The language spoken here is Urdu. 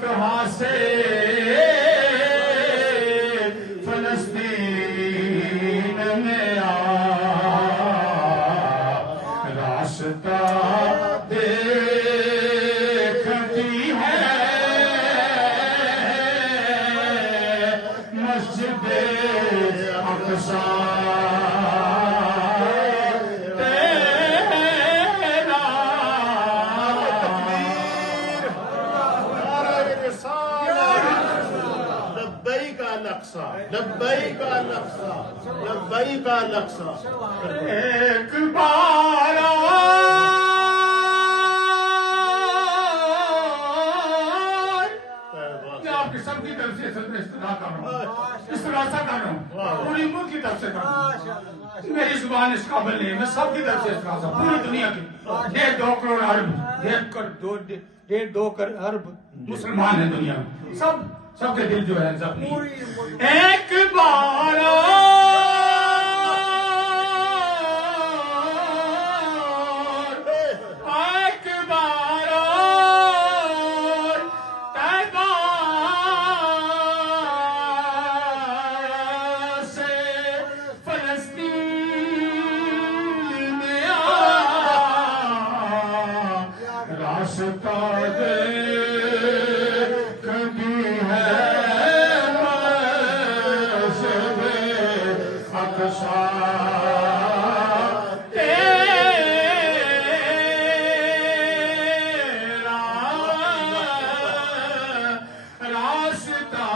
فتح سے فلسطین میں آ راستہ دیکھتی ہے مسجد اقصی لبیک الاقصی لبیک الاقصی ایک بار میں آپ کی سب کی طرف سے استدعا کر رہا ہوں، استغاثہ کر رہا ہوں، پوری ملک کی طرف سے کر رہا ہوں۔ میری زبان اس قابل نہیں ہے، میں سب کی طرف سے استغاثہ، پوری دنیا کی 1.5 کروڑ ارب 1.5 کروڑ ارب مسلمان ہیں دنیا میں، سب کے دل جو ہے زخمی۔ ایک بار طیبہ سے فلسطین میں آ راستہ دیکھتی ہے مسجد اقصی تیرا راستہ